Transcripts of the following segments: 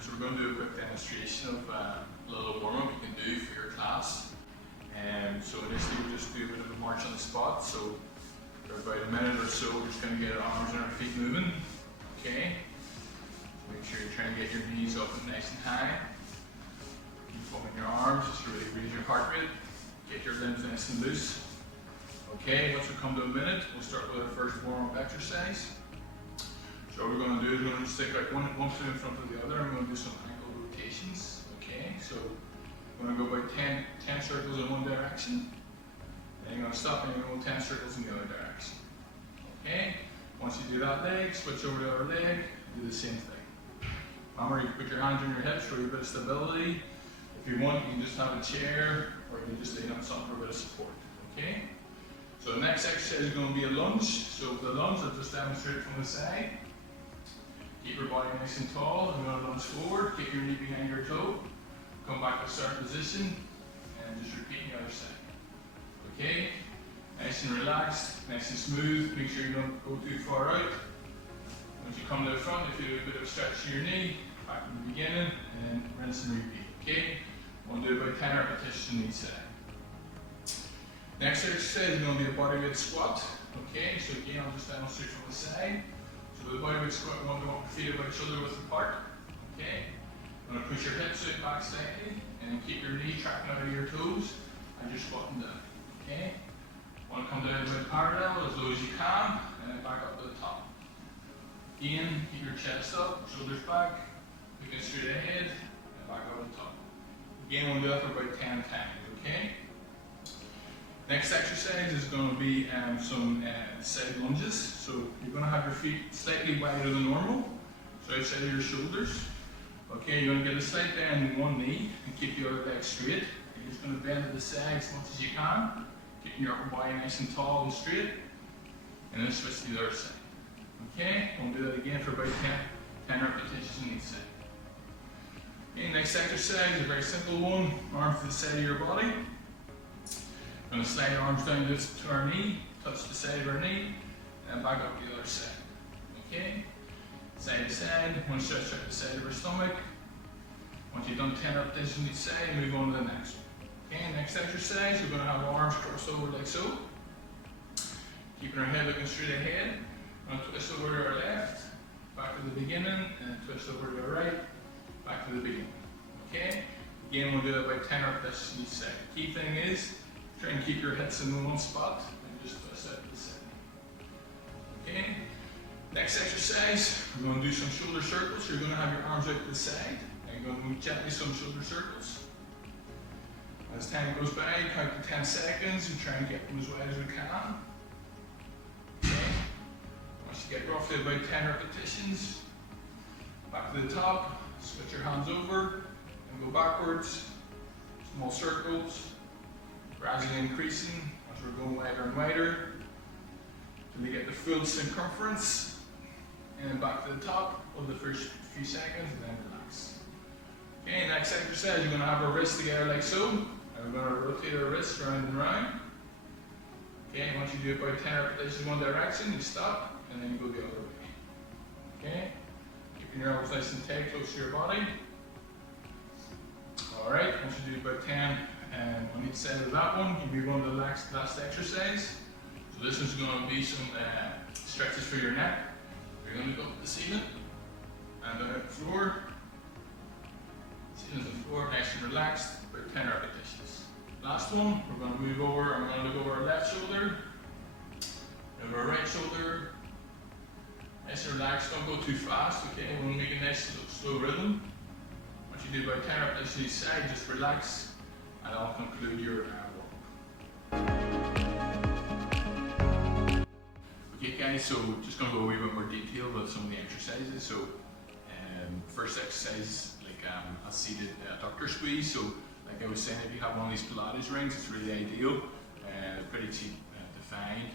So we're going to do a quick demonstration of a little warm-up you can do for your class. So initially we'll just do a bit of a march on the spot. So for about a minute or so we're just going to get our arms and our feet moving. Okay. Make sure you're trying to get your knees up and nice and high. Keep folding your arms just to really raise your heart rate. Get your limbs nice and loose. Okay, once we come to a minute, we'll start with our first warm-up exercise. So what we're going to do is we're going to stick like one foot in front of the other and we're going to do some ankle rotations. Okay, so we're going to go about 10 circles in one direction. Then you're going to stop and you're going to go 10 circles in the other direction. Okay, once you do that leg, switch over to the other leg, do the same thing. Remember, you put your hands on your hips for a bit of stability. If you want, you can just have a chair or you can just lay on something for a bit of support. Okay? So the next exercise is going to be a lunge. So for the lunge, I'll just demonstrate it from the side. Keep your body nice and tall. I'm going to lunge forward. Kick your knee behind your toe. Come back to start position. And just repeat the other side. Okay? Nice and relaxed, nice and smooth. Make sure you don't go too far out. Once you come to the front, if you do a bit of stretch to your knee, back to the beginning, and rinse and repeat. Okay? We'll do about 10 repetitions on each side. Next exercise is going to be a bodyweight squat. Okay, so again, I'll just demonstrate from the side. So with the bodyweight squat, we want to walk your feet about shoulder width apart. Okay, I'm going to push your hips out back slightly and keep your knee tracking out of your toes and you're squatting down. Okay, want to come down about parallel as low as you can and then back up to the top. Again, keep your chest up, shoulders back, looking straight ahead and back up to the top. Again, we'll do that for about 10 times. Okay. Next exercise is going to be some side lunges. So you're going to have your feet slightly wider than normal, so outside of your shoulders. Okay, you're going to get a slight bend in one knee and keep the other leg straight. You're just going to bend to the side as much as you can, keeping your upper body nice and tall and straight, and then switch to the other side. Okay, we'll do that again for about 10 repetitions on each side. Okay, next exercise is a very simple one. Arms to the side of your body. Going to slide our arms down to our knee, touch the side of our knee, and back up the other side. Okay? Side to side, one stretch out the side of our stomach. Once you've done 10 repetitions on each side, move on to the next one. Okay, next exercise, we're going to have our arms crossed over like so. Keeping our head looking straight ahead. We're going to twist over to our left, back to the beginning, and twist over to our right, back to the beginning. Okay? Again, we'll do that about 10 repetitions on each side. The key thing is, try and keep your hips in one spot and just twist out to the side. Okay? Next exercise, we're going to do some shoulder circles. So you're going to have your arms out to the side and you're going to move gently some shoulder circles. As time goes by, count to 10 seconds and try and get them as wide as we can. Okay? Once you get roughly about 10 repetitions, back to the top, switch your hands over and go backwards. Small circles. Gradually increasing as we're going wider and wider until you get the full circumference, and then back to the top for the first few seconds and then relax. Okay, next exercise, you're going to have our wrists together like so, and we're going to rotate our wrists round and round. Okay, once you do about 10 repetitions in one direction, you stop and then you go the other way. Okay, keeping your elbows nice and tight close to your body. Alright, once you do about 10 and on each side of that one, you move on to the last exercise. So this is going to be some stretches for your neck. You're going to go up to the ceiling and down at the floor. Ceiling to the floor, nice and relaxed, about 10 repetitions. Last one, we're going to move over. I'm going to look over our left shoulder, over our right shoulder. Nice and relaxed, don't go too fast, okay? We're going to make a nice slow rhythm. Once you do about 10 repetitions each side, just relax. And I'll conclude your warm-up. Okay guys, so just going to go a wee bit more detail with some of the exercises. So first exercise, like a seated adductor squeeze. So like I was saying, if you have one of these Pilates rings, it's really ideal. They're pretty cheap to find.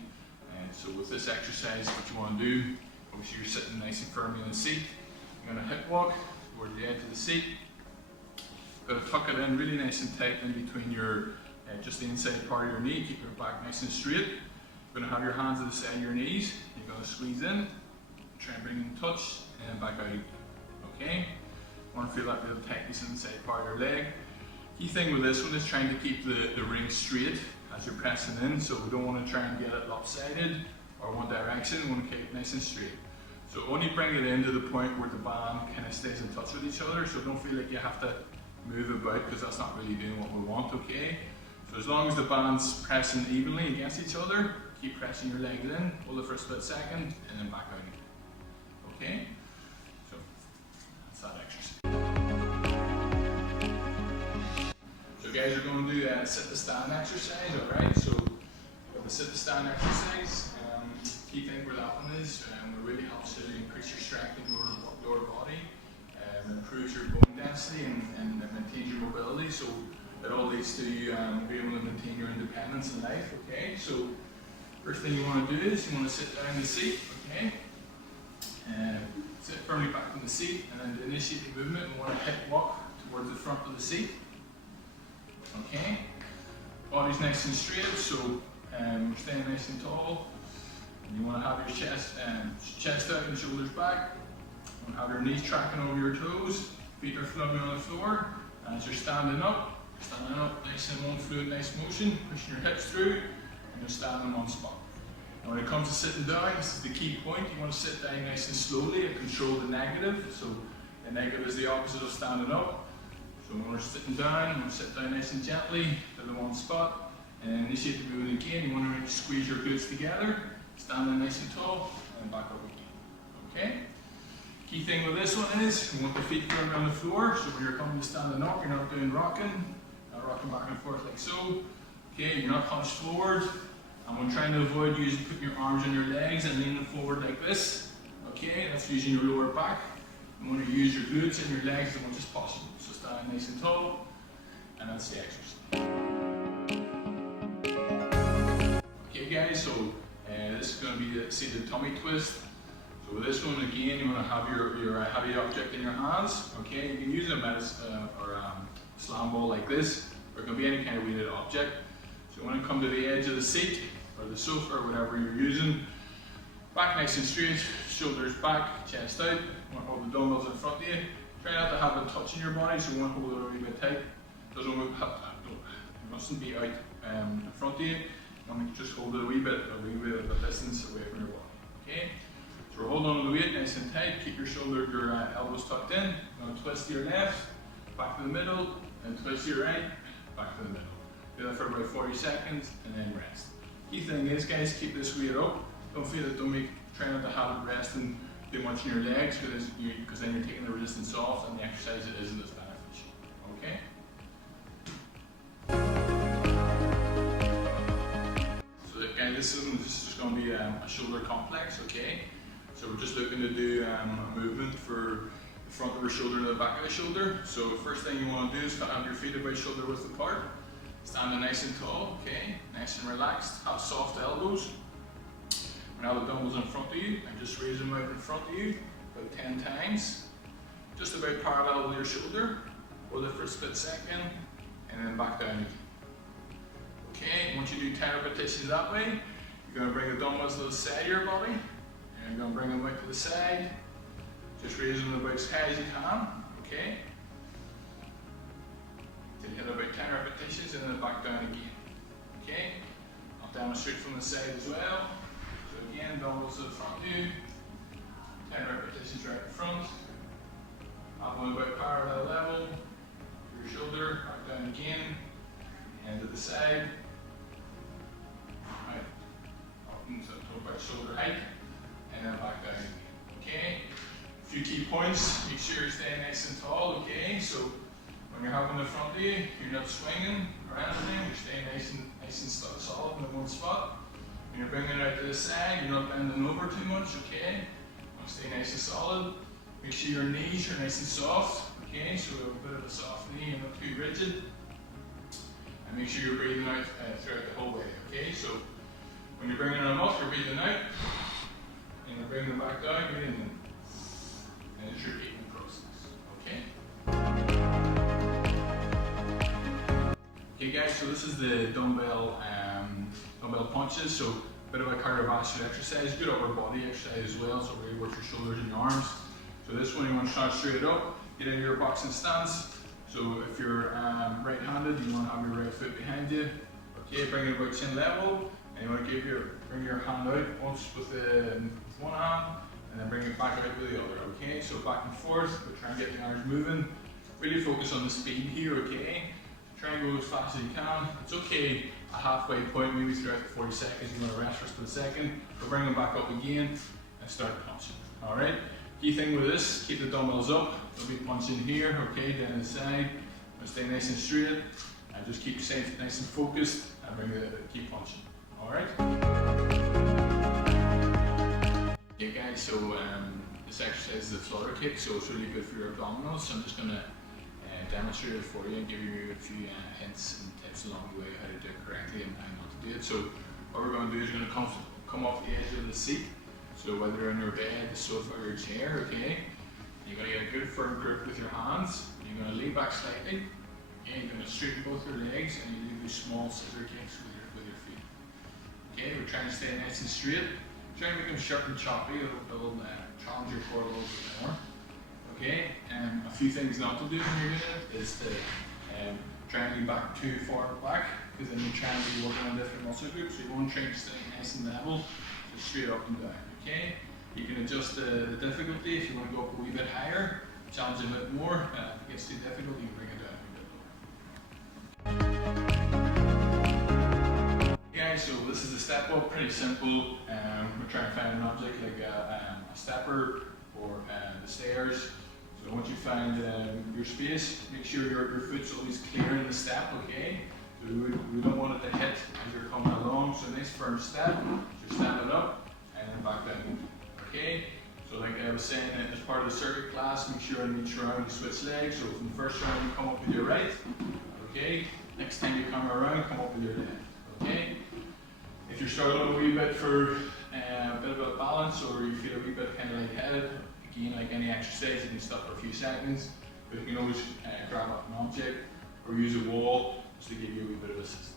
And so with this exercise, what you want to do, obviously you're sitting nice and firmly on the seat. You're going to hip walk toward the edge of the seat. Got to tuck it in really nice and tight in between your, just the inside part of your knee. Keep your back nice and straight. You're going to have your hands at the side of your knees. You're going to squeeze in, try and bring in touch, and back out. Okay? want to feel that little tightness inside part of your leg. Key thing with this one is trying to keep the ring straight as you're pressing in, so we don't want to try and get it lopsided or one direction, we want to keep it nice and straight. So only bring it in to the point where the band kind of stays in touch with each other, so don't feel like you have to move about because that's not really doing what we want, okay? So as long as the band's pressing evenly against each other, keep pressing your legs in, hold it for a split second, and then back out again, okay? So that's that exercise. So guys, we're going to do a sit to stand exercise, alright? So the sit to stand exercise, key thing where that one is, it really helps to increase your strength in your lower body, improves your bone density and maintains your mobility, so it all leads to you being able to maintain your independence in life, okay? So first thing you want to do is you want to sit down in the seat, okay? Sit firmly back in the seat, and then to initiate the movement, you want to hip walk towards the front of the seat, okay? Body's nice and straight, so you're staying nice and tall. And you want to have your chest out and shoulders back. You want to have your knees tracking over your toes, feet are fluttering on the floor. And as you're standing up nice in one fluid, nice motion, pushing your hips through, and you're standing in one spot. And when it comes to sitting down, this is the key point. You want to sit down nice and slowly and control the negative. So the negative is the opposite of standing up. So when we're sitting down, you want to sit down nice and gently to the one spot. And initiate the movement again. You want to really squeeze your glutes together. Standing nice and tall, and back up again. Okay? Key thing with this one is, you want the feet firmly on the floor, so when you're coming to standing up, you're not doing rocking back and forth like so. Okay, you're not hunched forward. And we're trying to avoid putting your arms on your legs and leaning forward like this. Okay, that's using your lower back. You want to use your glutes and your legs as much as possible. So standing nice and tall, and that's the exercise. Okay guys, so this is going to be the seated tummy twist. So with this one again, you want to have your heavy object in your hands. Okay, you can use them as a slam ball like this, or it can be any kind of weighted object. So when you come to the edge of the seat or the sofa or whatever you're using, back nice and straight, shoulders back, chest out. You want to hold the dumbbells in front of you. Try not to have them touching your body, so you want to hold it a wee bit tight. It mustn't be out in front of you. Just hold it a wee bit of a distance away from your body. Okay? So we're holding on to the weight nice and tight. Keep your elbows tucked in. You're going to twist to your left, back to the middle, and twist to your right, back to the middle. Do that for about 40 seconds, and then rest. Key thing is, guys, keep this weight up. Don't feel it. Try not to have it resting too much in your legs, because then you're taking the resistance off, and the exercise isn't as beneficial. Okay? This is just going to be a shoulder complex, okay? So we're just looking to do a movement for the front of our shoulder and the back of the shoulder. So first thing you want to do is have your feet about shoulder width apart. Standing nice and tall, okay? Nice and relaxed. Have soft elbows. Now the dumbbells in front of you, and just raise them out in front of you about 10 times. Just about parallel with your shoulder. Hold it for a split second, and then back down again. Okay, once you do 10 repetitions that way, you're going to bring the dumbbells to the side of your body, and you're going to bring them out to the side. Just raise them about as high as you can, okay? To hit about 10 repetitions and then back down again, okay? I'll demonstrate from the side as well. So again, dumbbells to the front of you, 10 repetitions right in front. Have one about parallel level, your shoulder, back down again, and to the side. Right, up into about shoulder height, and then back down again. Okay? A few key points. Make sure you're staying nice and tall. Okay? So when you're having the front of you, you're not swinging or anything. You're staying nice and solid in one spot. When you're bringing it out to the side, you're not bending over too much. Okay? Stay nice and solid. Make sure your knees are nice and soft. Okay? So a bit of a soft knee and not too rigid. And make sure you're breathing out throughout the whole way, okay? So when you're bringing them up, you're breathing out, and you're bringing them back down, breathing in. And just repeating the process, okay? Okay guys, so this is the dumbbell punches, so a bit of a cardiovascular exercise, good upper body exercise as well, so really work your shoulders and your arms. So this one you want to start straight up. get into your boxing stance. So if you're right-handed, you want to have your right foot behind you. Okay, bring it about chin level, and you want to bring your hand out once with one hand, and then bring it back out with the other. Okay, so back and forth, but try and get the arms moving. Really focus on the speed here. Okay, try and go as fast as you can. It's okay a halfway point, maybe throughout the 40 seconds. You want to rest for a split second, but bring them back up again and start punching. All right. Key thing with this, keep the dumbbells up. Don't be punching here, okay, down the side. Stay nice and straight, and just keep safe, nice and focused, and keep punching. All right. Okay, guys. So this exercise is the flutter kick, so it's really good for your abdominals. So I'm just gonna demonstrate it for you and give you a few hints and tips along the way how to do it correctly and how not to do it. So what we're going to do is you're going to come off the edge of the seat. So whether you're on your bed, the sofa, or your chair, okay? You're going to get a good firm grip with your hands. You're going to lean back slightly. Okay, you're going to straighten both your legs, and you do these small scissor kicks with your feet. Okay, we're trying to stay nice and straight. Try and make them sharp and choppy. It'll challenge your core a little bit more. Okay, a few things not to do when you're doing it is to try and lean back too far back, because then you're trying to be working on different muscle groups. So you want to try to stay nice and level, just straight up and down. Okay, you can adjust the difficulty if you want to go up a wee bit higher, challenge it a bit more. If it gets too difficult, you can bring it down a bit lower. Okay, so this is the step up, pretty simple. We're trying to find an object like a stepper or the stairs. So once you find your space, make sure your foot's always clear in the step, okay? So we don't want it to hit as you're coming along. So nice firm step, so step it up and then back down, okay? So like I was saying, as part of the circuit class, make sure in each round you switch legs. So from the first round you come up with your right, okay? Next time you come around, come up with your left, okay? If you're struggling a wee bit for a bit of a balance, or you feel a wee bit kind of lightheaded, again, like any exercise, you can stop for a few seconds, but you can always grab up an object or use a wall just to give you a wee bit of assistance.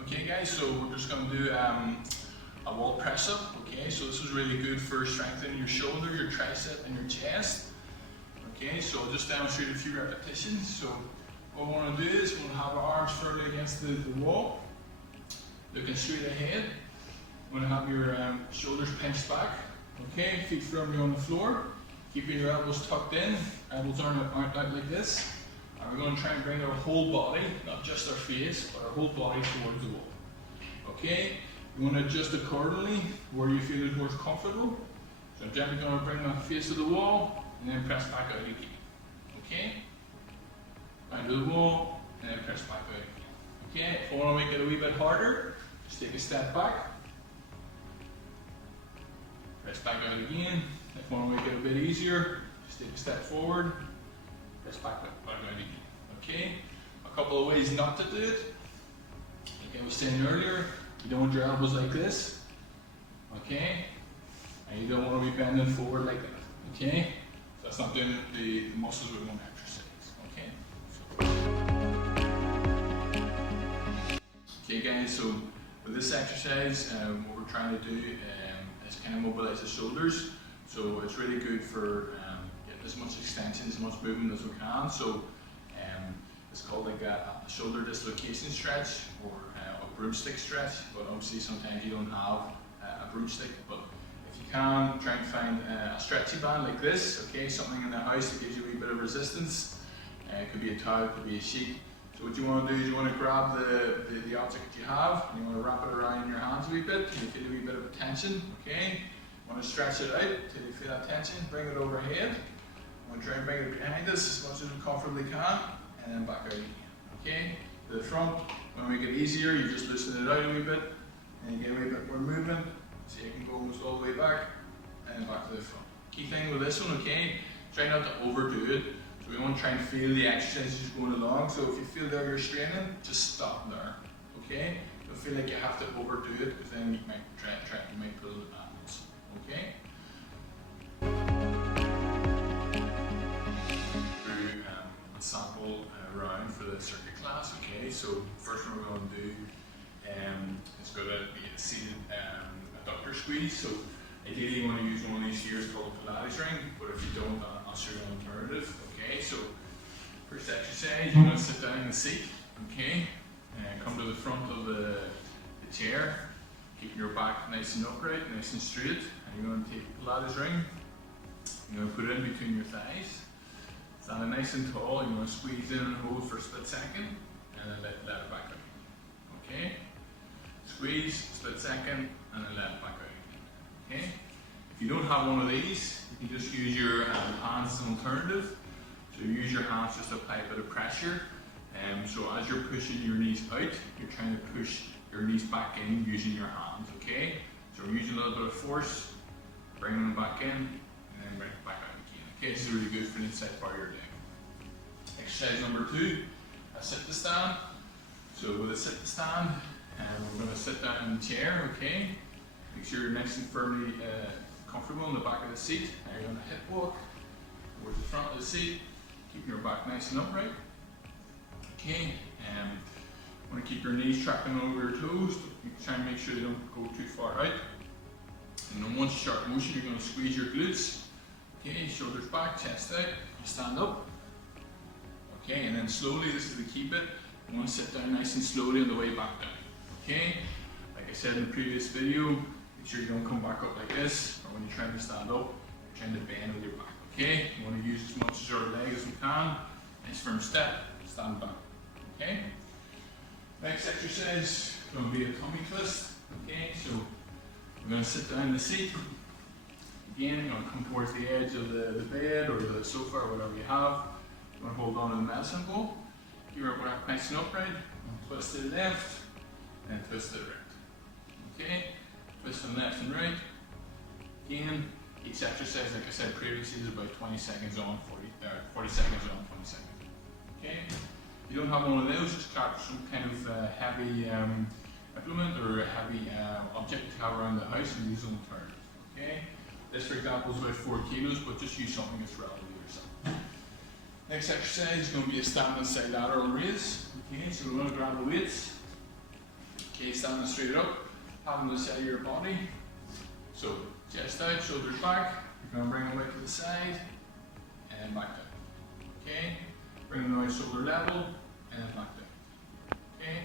Okay guys, so we're just going to do a wall press up, okay? So this is really good for strengthening your shoulder, your tricep, and your chest. Okay, so I'll just demonstrate a few repetitions. So what we want to do is we want to have our arms firmly against the wall, looking straight ahead. You want to have your shoulders pinched back, okay? Feet firmly on the floor, keeping your elbows tucked in. Elbows aren't out like this. And we're going to try and bring our whole body, not just our face, but our whole body towards the wall. Okay? You want to adjust accordingly where you feel is most comfortable. So I'm gently going to bring my face to the wall and then press back out again. Okay? Back to the wall and then press back out again. Okay? If I want to make it a wee bit harder, just take a step back. Press back out again. If you want to make it a bit easier, just take a step forward, press back out again. Okay? A couple of ways not to do it. Like I was saying earlier, you don't want your elbows like this. Okay? And you don't want to be bending forward like that. Okay? That's not doing the muscles we want to exercise. Okay guys, so with this exercise, what we're trying to do is kind of mobilize the shoulders. So it's really good for getting as much extension, as much movement as we can. So it's called like a shoulder dislocation stretch or a broomstick stretch, but obviously sometimes you don't have a broomstick. But if you can, try and find a stretchy band like this, okay, something in the house that gives you a wee bit of resistance. It could be a towel, it could be a sheet. So what you want to do is you want to grab the object that you have, and you want to wrap it around your hands a wee bit, till you feel a wee bit of a tension, okay? You want to stretch it out till you feel that tension, bring it overhead. You want to try and bring it behind us as much as you comfortably can, and then back out again, okay? To the front, when we make it easier, you just loosen it out a wee bit, and you get a wee bit more movement, so you can go almost all the way back, and then back to the front. Key thing with this one, okay, try not to overdo it. So we want to try and feel the exercises going along. So if you feel that you're straining, just stop there. Okay? Don't feel like you have to overdo it, because then you might you might pull the balance. Okay? Through a sample round for the circuit class. Okay, so first one we're going to do is going to be a seated adductor squeeze. So Ideally you want to use one of these here called a Pilates ring, but if you don't, I'll show you an alternative. Okay, so first exercise, you're going to sit down in the seat, okay, and come to the front of the chair, keeping your back nice and upright, nice and straight, and you're going to take the Pilates ring, you're going to put it in between your thighs, standing nice and tall, you're going to squeeze in and hold for a split second, and then let it back out. Okay? Squeeze, split second, and then let it back out. Okay? If you don't have one of these, you can just use your hands as an alternative. So you use your hands just to apply a bit of pressure. So as you're pushing your knees out, you're trying to push your knees back in using your hands. Okay? So we're using a little bit of force, bringing them back in, and then bring it back out again. Okay, this is really good for the inside part of your day. Exercise number 2, a sit to stand. So with a sit to stand, we're going to sit down in the chair, okay? Make sure you're nice and firmly comfortable in the back of the seat. Now you're going to hip walk towards the front of the seat, keeping your back nice and upright. Okay, you want to keep your knees tracking over your toes. You try and make sure they don't go too far out. And in one sharp motion, you're going to squeeze your glutes. Okay, shoulders back, chest out, you stand up. Okay, and then slowly, this is the key bit, you want to sit down nice and slowly on the way back down. Okay, like I said in the previous video, make sure you don't come back up like this, or when you're trying to stand up, you're trying to bend with your back. Okay, you want to use as much of your leg as you can, nice firm step, stand back. Okay, next exercise is going to be a tummy twist. Okay, so we're going to sit down in the seat. Again, you're going to come towards the edge of the bed or the sofa or whatever you have. You're going to hold on to the medicine ball. Keep your back nice and upright. Twist to the left and twist to the right. Okay? Twist from left and right. Again, each exercise, like I said previously, is about 20 seconds on, 40 seconds on, 20 seconds. Okay? If you don't have one of those, just grab some kind of heavy implement or a heavy object to have around the house and use an alternative. Okay? This, for example, is about 4 kilos, but just use something that's relative to yourself. Next exercise is going to be a standing side lateral raise. Okay, so we're going to grab the weights. Okay, standing straight up, having the side of your body. So, chest out, shoulders back. You're going to bring them out to the side and back down. Okay, bring them out shoulder level and back down. Okay,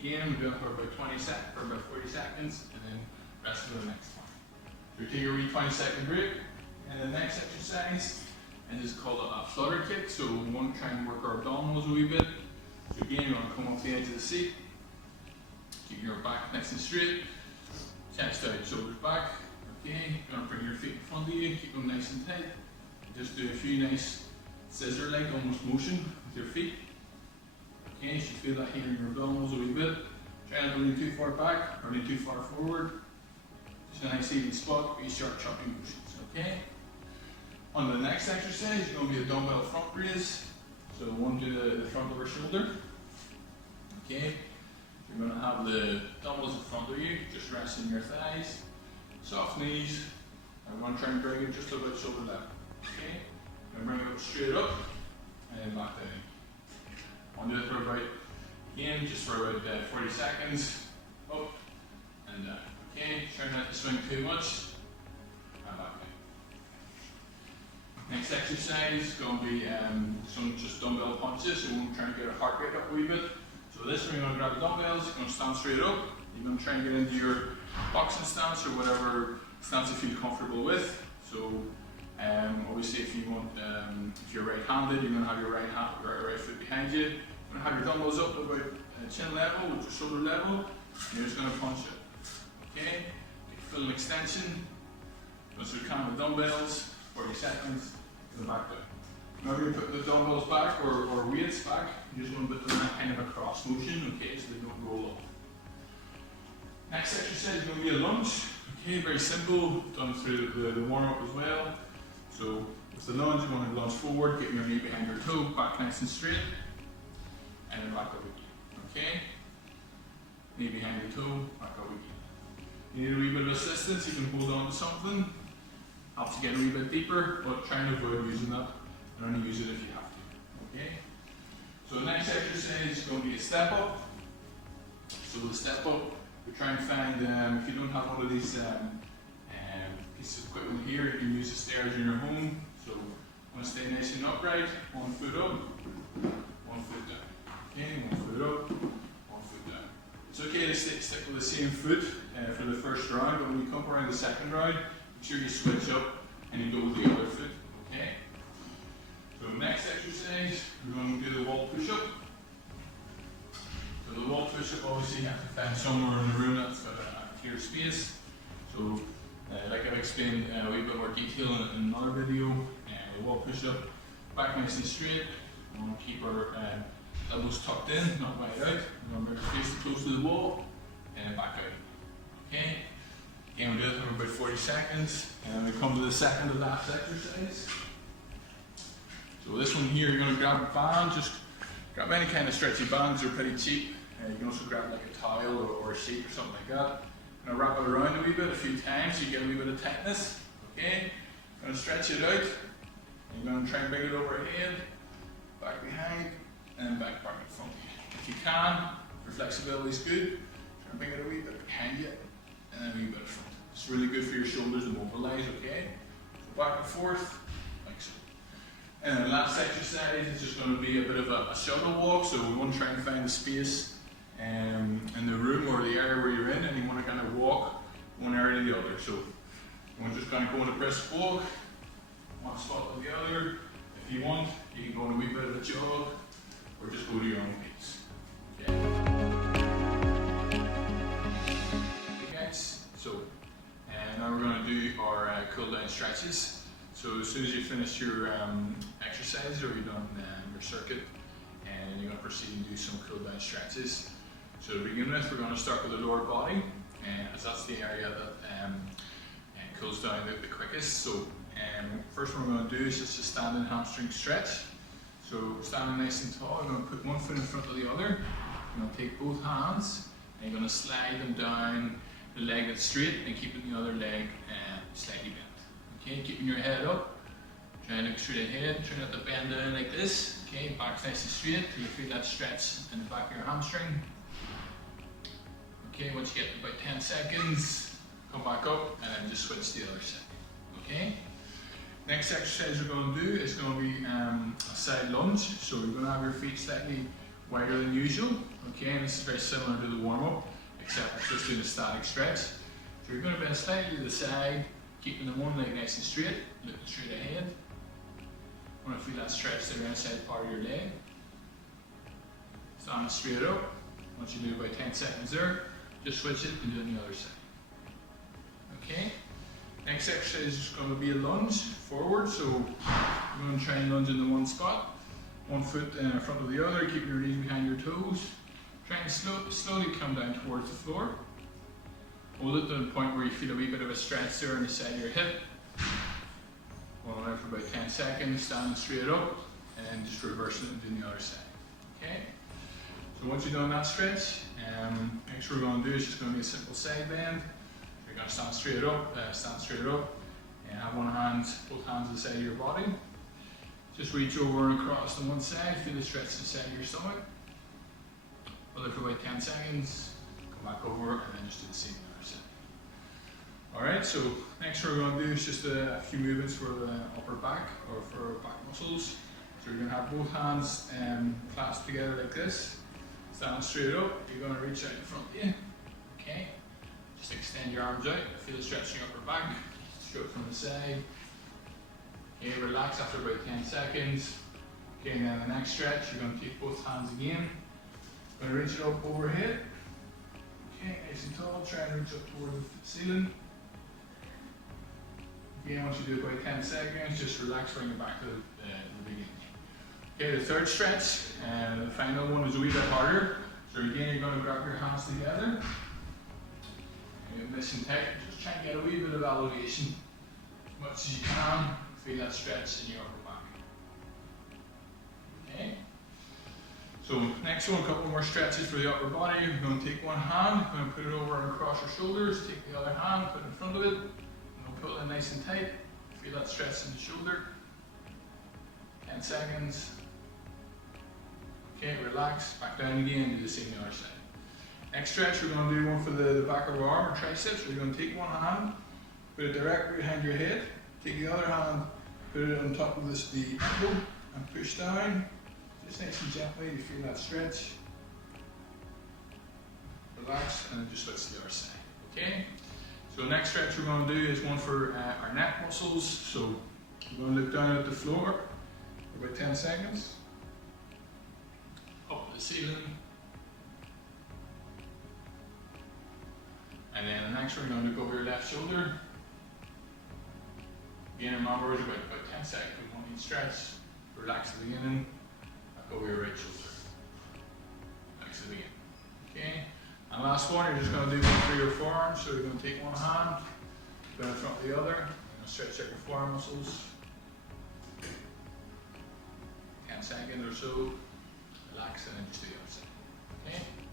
again, we're doing it for about 40 seconds, and then rest of the next one. So take a wee 20-second break, and the next exercise is called a flutter kick. So we want to try and work our abdominals a wee bit. So again, you want to come off the edge of the seat, keep your back nice and straight, chest out, shoulders back. Okay, you're going to bring your feet in front of you, keep them nice and tight. Just do a few nice scissor-like almost motion with your feet. Okay, you should feel that here in your abdominals a wee bit. Try not to lean too far back or lean too far forward. Just a nice even spot, be sharp chopping motions. Okay. On the next exercise, it's going to be a dumbbell front raise. So one to the front of our shoulder. Okay. You're going to have the dumbbells in front of you, just resting your thighs, soft knees. I want to try and bring it just about shoulder level. Okay. And bring it up straight up and back down. I'll do it for about, again, just for about 40 seconds. Up and down. Okay, try not to swing too much. And back down. Next exercise is going to be some just dumbbell punches. So we're trying to get our heart rate up a wee bit. So this one, you're going to grab the dumbbells, you're going to stand straight up. You're going to try and get into your boxing stance or whatever stance you feel comfortable with. So obviously, if you want, if you're right-handed, you're going to have your right foot behind you. You're going to have your dumbbells up about chin level, with your shoulder level, and you're just going to punch it. Okay, take a full extension. Once we count with dumbbells, 40 seconds, go back down. Whenever you put the dumbbells back or weights back, you just want to put them in kind of a cross motion, okay, so they don't roll off. Next exercise is going to be a lunge. Okay, very simple, done through the warm-up as well. So with the lunge, you want to lunge forward, get your knee behind your toe, back nice and straight, and then back up again. Okay? Knee behind your toe, back up again. You need a wee bit of assistance, you can hold on to something. Helps you get a wee bit deeper, but try and avoid using that. And only use it if you have to. Okay? So the next exercise is going to be a step up. So the step up, we try and find, if you don't have one of these piece of equipment here. You can use the stairs in your home. So want to stay nice and upright. 1 foot up, 1 foot down. Okay, 1 foot up, 1 foot down. It's okay to stick with the same foot for the first round, but when you come around the second round, make sure you switch up and you go with the other foot. Okay. So next exercise, we're going to do the wall push-up. So the wall push-up, obviously you have to find somewhere in the room that's got a clear space. So like I've explained a wee bit more detail in another video, the wall push-up, back nice and straight. We want to keep our elbows tucked in, not wide out. We're going to bring our face close to the wall and back out. Okay? Again, we'll do it for about 40 seconds, and we come to the second to last exercise. So this one here, you're going to grab a band, just grab any kind of stretchy bands, they're pretty cheap. You can also grab like a towel or a sheet or something like that. Going to wrap it around a wee bit, a few times, so you get a wee bit of tightness. Okay? Going to stretch it out. You're going to try and bring it overhead, back behind, and back in front. If you can, your flexibility is good, try and bring it a wee bit behind you, and a wee bit in front. It's really good for your shoulders to mobilize, okay? So back and forth, like so. And then the last exercise is just going to be a bit of a shuttle walk, so we want to try and find the space in the room or the area where you're in, and you want to kind of walk one area to the other. So we're just kind of go in a brisk walk, one spot to the other. If you want, you can go on a wee bit of a jog, or just go to your own pace. Okay. Okay guys, so now we're going to do our cool down stretches. So as soon as you finish your exercise or you've done your circuit, and you're going to proceed and do some cool down stretches. So to begin with, we're going to start with the lower body, as that's the area that cools down the quickest. So first what we're going to do is just a standing hamstring stretch. So standing nice and tall, you're going to put one foot in front of the other. You're going to take both hands and you're going to slide them down the leg that's straight and keeping the other leg slightly bent. Okay, keeping your head up, trying to look straight ahead, try not to bend down like this. Okay, back nice and straight till you feel that stretch in the back of your hamstring. Okay, once you get to about 10 seconds, come back up and then just switch to the other side. Okay? Next exercise we're going to do is going to be a side lunge. So you're going to have your feet slightly wider than usual. Okay, and this is very similar to the warm-up, except it's just doing a static stretch. So you're going to bend slightly to the side, keeping the one leg nice and straight, looking straight ahead. I want to feel that stretch to the outside part of your leg. Stand straight up. Once you do about 10 seconds there, just switch it and do it on the other side. Okay? Next exercise is going to be a lunge forward. So you're going to try and lunge into one spot. One foot in front of the other, keep your knees behind your toes. Try and slowly come down towards the floor. Hold it to the point where you feel a wee bit of a stretch there on the side of your hip. Hold on there for about 10 seconds, standing straight up, and then just reverse it and do the other side. Okay? So once you've done that stretch, next what we're going to do is just going to be a simple side bend. You're going to stand straight up, and have one hand, both hands to the side of your body. Just reach over and across to one side, feel the stretch to the side of your stomach. Hold it for about 10 seconds, come back over, and then just do the same on the other side. Alright, so next what we're going to do is just a few movements for the upper back, or for back muscles. So you're going to have both hands clasped together like this. Stand straight up, you're going to reach out in front of you. Okay, just extend your arms out, feel the stretch in your upper back, stroke from the side. Okay, relax after about 10 seconds. Okay, and then the next stretch, you're going to take both hands again. Going to reach it up overhead. Okay, nice and tall, try and reach up toward the ceiling. Again, once you do about 10 seconds, just relax, bring it back to the beginning. Okay, the third stretch, the final one is a wee bit harder. So again, you're going to grab your hands together. And nice and tight, just try and get a wee bit of elevation. As much as you can, feel that stretch in your upper back. Okay. So next one, a couple more stretches for the upper body. You're going to take one hand, going to put it over and across your shoulders, take the other hand, put it in front of it, and pull it nice and tight. Feel that stretch in the shoulder. 10 seconds. Okay, relax, back down again, do the same on the other side. Next stretch, we're going to do one for the back of our arm or triceps. We're going to take one hand, put it directly behind your head. Take the other hand, put it on top of the ankle, and push down. Just nice and gently, you feel that stretch. Relax, and then just switch to the other side. Okay? So the next stretch we're going to do is one for our neck muscles. So we're going to look down at the floor for about 10 seconds. Up at the ceiling. And then the next we're going to look over your left shoulder. Again, remember it's about 10 seconds. We want to stretch. Relax at the beginning. Back over your right shoulder. Relax at the beginning. Okay? And last one, you're just going to do one for your forearms. So you're going to take one hand, put it in front of the other. You're going to stretch out your forearm muscles. 10 seconds or so. Relax and then just do the other side. Okay?